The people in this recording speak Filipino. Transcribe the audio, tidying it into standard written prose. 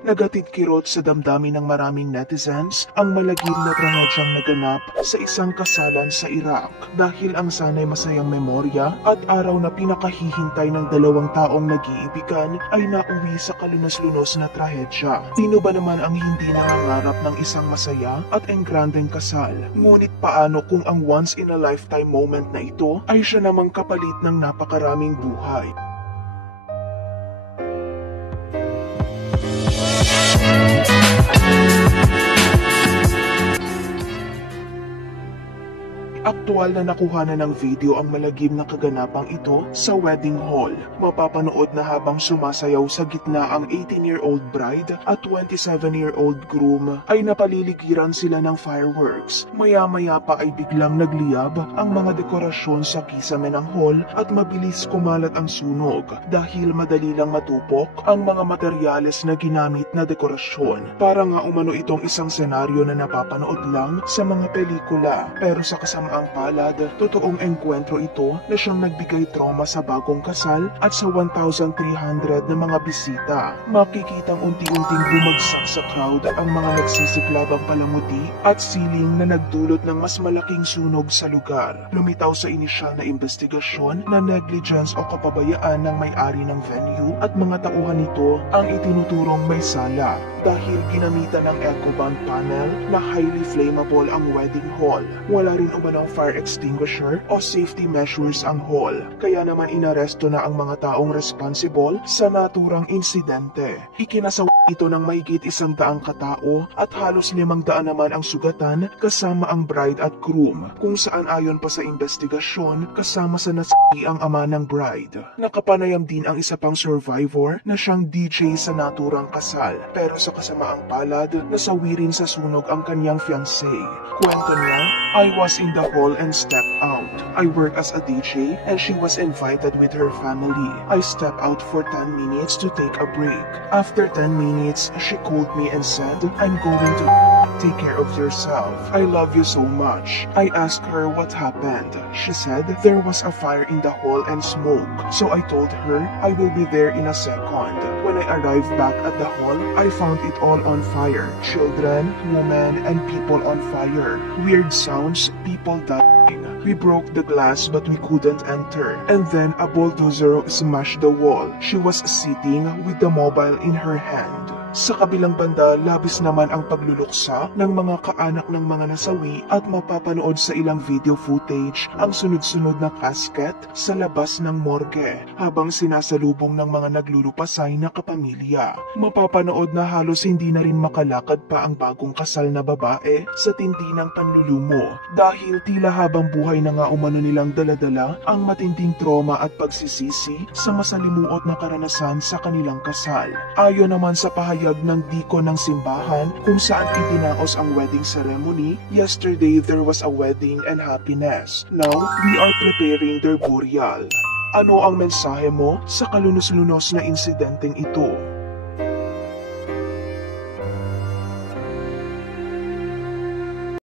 Nagatid kirot sa damdamin ng maraming netizens ang malagim na trahedyang naganap sa isang kasalan sa Iraq dahil ang sanay masayang memorya at araw na pinakahihintay ng dalawang taong nag-iibigan ay nauwi sa kalunos-lunos na trahedya. Sino ba naman ang hindi nangangarap ng isang masaya at engrandeng kasal? Ngunit paano kung ang once-in-a-lifetime moment na ito ay siya namang kapalit ng napakaraming buhay? Aktual na nakuhanan ng video ang malagim na kaganapang ito sa wedding hall. Mapapanood na habang sumasayaw sa gitna ang 18-year-old bride at 27-year-old groom ay napaliligiran sila ng fireworks. Maya-maya pa ay biglang nagliyab ang mga dekorasyon sa kisame ng hall at mabilis kumalat ang sunog dahil madali lang matupok ang mga materyales na ginamit na dekorasyon. Para nga umano itong isang senaryo na napapanood lang sa mga pelikula, pero sa kasamaang palad, totoong engkwentro ito na siyang nagbigay trauma sa bagong kasal at sa 1,300 na mga bisita. Makikitang unti-unting bumagsak sa crowd ang mga nagsisiklabang palamuti at siling na nagdulot ng mas malaking sunog sa lugar. Lumitaw sa inisyal na investigasyon na negligence o kapabayaan ng may-ari ng venue at mga tauhan nito ang itinuturong may sala dahil ginamitan ng EcoBand panel na highly flammable ang wedding hall. Wala rin umanong fire extinguisher o safety measures ang hall, kaya naman inaresto na ang mga taong responsible sa naturang insidente. Ikinasawa ito ng mahigit 100 katao at halos 500 naman ang sugatan kasama ang bride at groom, kung saan ayon pa sa investigasyon kasama sa nasawi ang ama ng bride. Nakapanayam din ang isa pang survivor na siyang DJ sa naturang kasal, pero sa kasamaang palad nasawi rin sa sunog ang kanyang fiancé. Kwento niya, "I was in the hall and stepped out. I work as a DJ and she was invited with her family. I stepped out for 10 minutes to take a break. After 10 minutes, she called me and said, 'I'm going to take care of yourself. I love you so much.' I asked her what happened. She said there was a fire in the hall and smoke. So I told her I will be there in a second. When I arrived back at the hall, I found it all on fire. Children, women, and people on fire. Weird sounds, people dying. We broke the glass but we couldn't enter. And then a bulldozer smashed the wall. She was sitting with the mobile in her hand." Sa kabilang banda, labis naman ang pagluluksa ng mga kaanak ng mga nasawi at mapapanood sa ilang video footage ang sunod-sunod na casket sa labas ng morgue habang sinasalubong ng mga naglulupasay na kapamilya. Mapapanood na halos hindi na rin makalakad pa ang bagong kasal na babae sa tindi ng panlulumo dahil tila habang buhay na nga umano nilang daladala ang matinding trauma at pagsisisi sa masalimuot na karanasan sa kanilang kasal. Ayon naman sa pahayag ng diko ng simbahan kung saan itinaos ang wedding ceremony, yesterday there was a wedding and happiness. Now, we are preparing their burial. Ano ang mensahe mo sa kalunos-lunos na insidenteng ito?